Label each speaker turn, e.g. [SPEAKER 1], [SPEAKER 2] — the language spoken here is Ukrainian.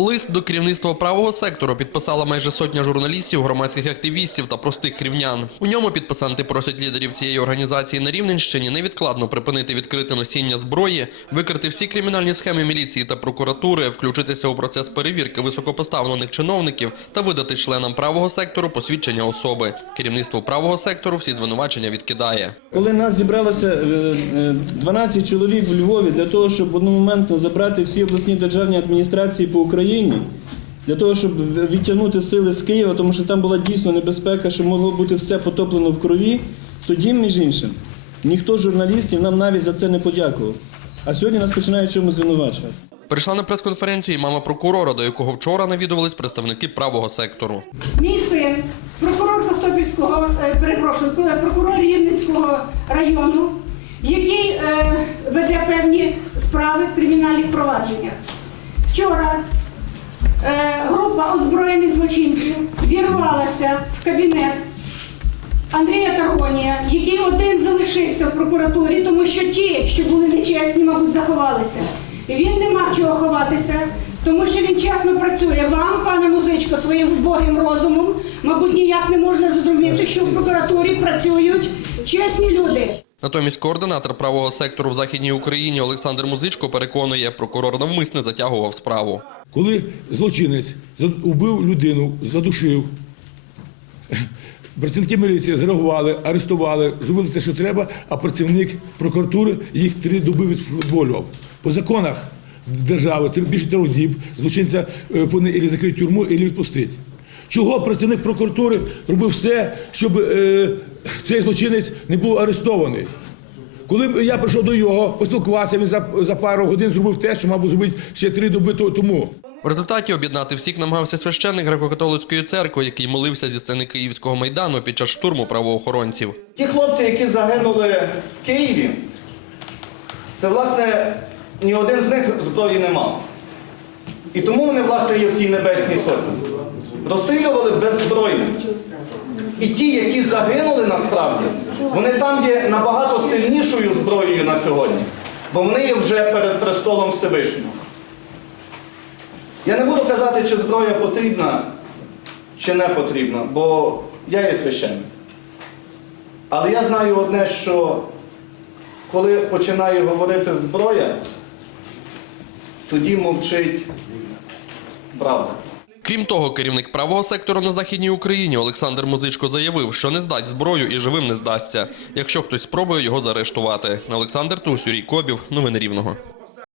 [SPEAKER 1] Лист до керівництва правого сектору підписала майже сотня журналістів, громадських активістів та простих рівнян. У ньому підписанти просять лідерів цієї організації на Рівненщині невідкладно припинити відкрите носіння зброї, викрити всі кримінальні схеми міліції та прокуратури, включитися у процес перевірки високопоставлених чиновників та видати членам правого сектору посвідчення особи. Керівництво правого сектору всі звинувачення відкидає. Коли нас зібралося е, е, 12 чоловік в Львові для того, щоб одномоментно забрати всі обласні державні адміністрації по Україні, для того, щоб відтягнути сили з Києва, тому що там була дійсно небезпека, що могло бути все потоплено в крові, тоді, між іншим, ніхто з журналістів нам навіть за це не подякував. А сьогодні нас починають чомусь звинувачувати.
[SPEAKER 2] Прийшла на прес-конференцію і мама прокурора, до якого вчора навідувались представники правого сектору.
[SPEAKER 3] Мій син, прокурор Костопільського, е, перепрошую, е, прокурор Рівненського району, який е, веде певні справи в кримінальних провадженнях. Вчора група озброєних злочинців вірвалася в кабінет Андрія Таргонія, який один залишився в прокуратурі, тому що ті, що були нечесні, мабуть, заховалися. Він не мав чого ховатися, тому що він чесно працює. Вам, пане музичко, своїм вбогим розумом, мабуть, ніяк не можна зрозуміти, що в прокуратурі працюють чесні люди.
[SPEAKER 2] Натомість координатор правого сектору в Західній Україні Олександр Музичко переконує, прокурор навмисне затягував справу.
[SPEAKER 4] Коли злочинець убив людину, задушив, працівники міліції зреагували, арестували, зробили те, що треба, а працівник прокуратури їх три доби відволював. По законах держави більше трьох діб злочинця е, повинні або закрити тюрму, або відпустити. Чого працівник прокуратури робив все, щоб е, цей злочинець не був арестований? Коли я прийшов до його, поспілкувався, він за, за пару годин зробив те, що мав зробити ще три доби то- тому.
[SPEAKER 2] В результаті об'єднати всіх намагався священник греко-католицької церкви, який молився зі сцени Київського майдану під час штурму правоохоронців.
[SPEAKER 5] Ті хлопці, які загинули в Києві, це власне ні один з них зброї не мав. І тому вони, власне, є в тій небесній сотні. Розстрілювали беззбройно. І ті, які загинули насправді, вони там є набагато сильнішою зброєю на сьогодні, бо вони є вже перед престолом Всевишнього. Я не буду казати, чи зброя потрібна, чи не потрібна, бо я є священник. Але я знаю одне, що коли починає говорити зброя, тоді мовчить правда.
[SPEAKER 2] Крім того, керівник правого сектору на Західній Україні Олександр Музичко заявив, що не здасть зброю і живим не здасться, якщо хтось спробує його заарештувати. Олександр Тусюрій Кобів, новини Рівного.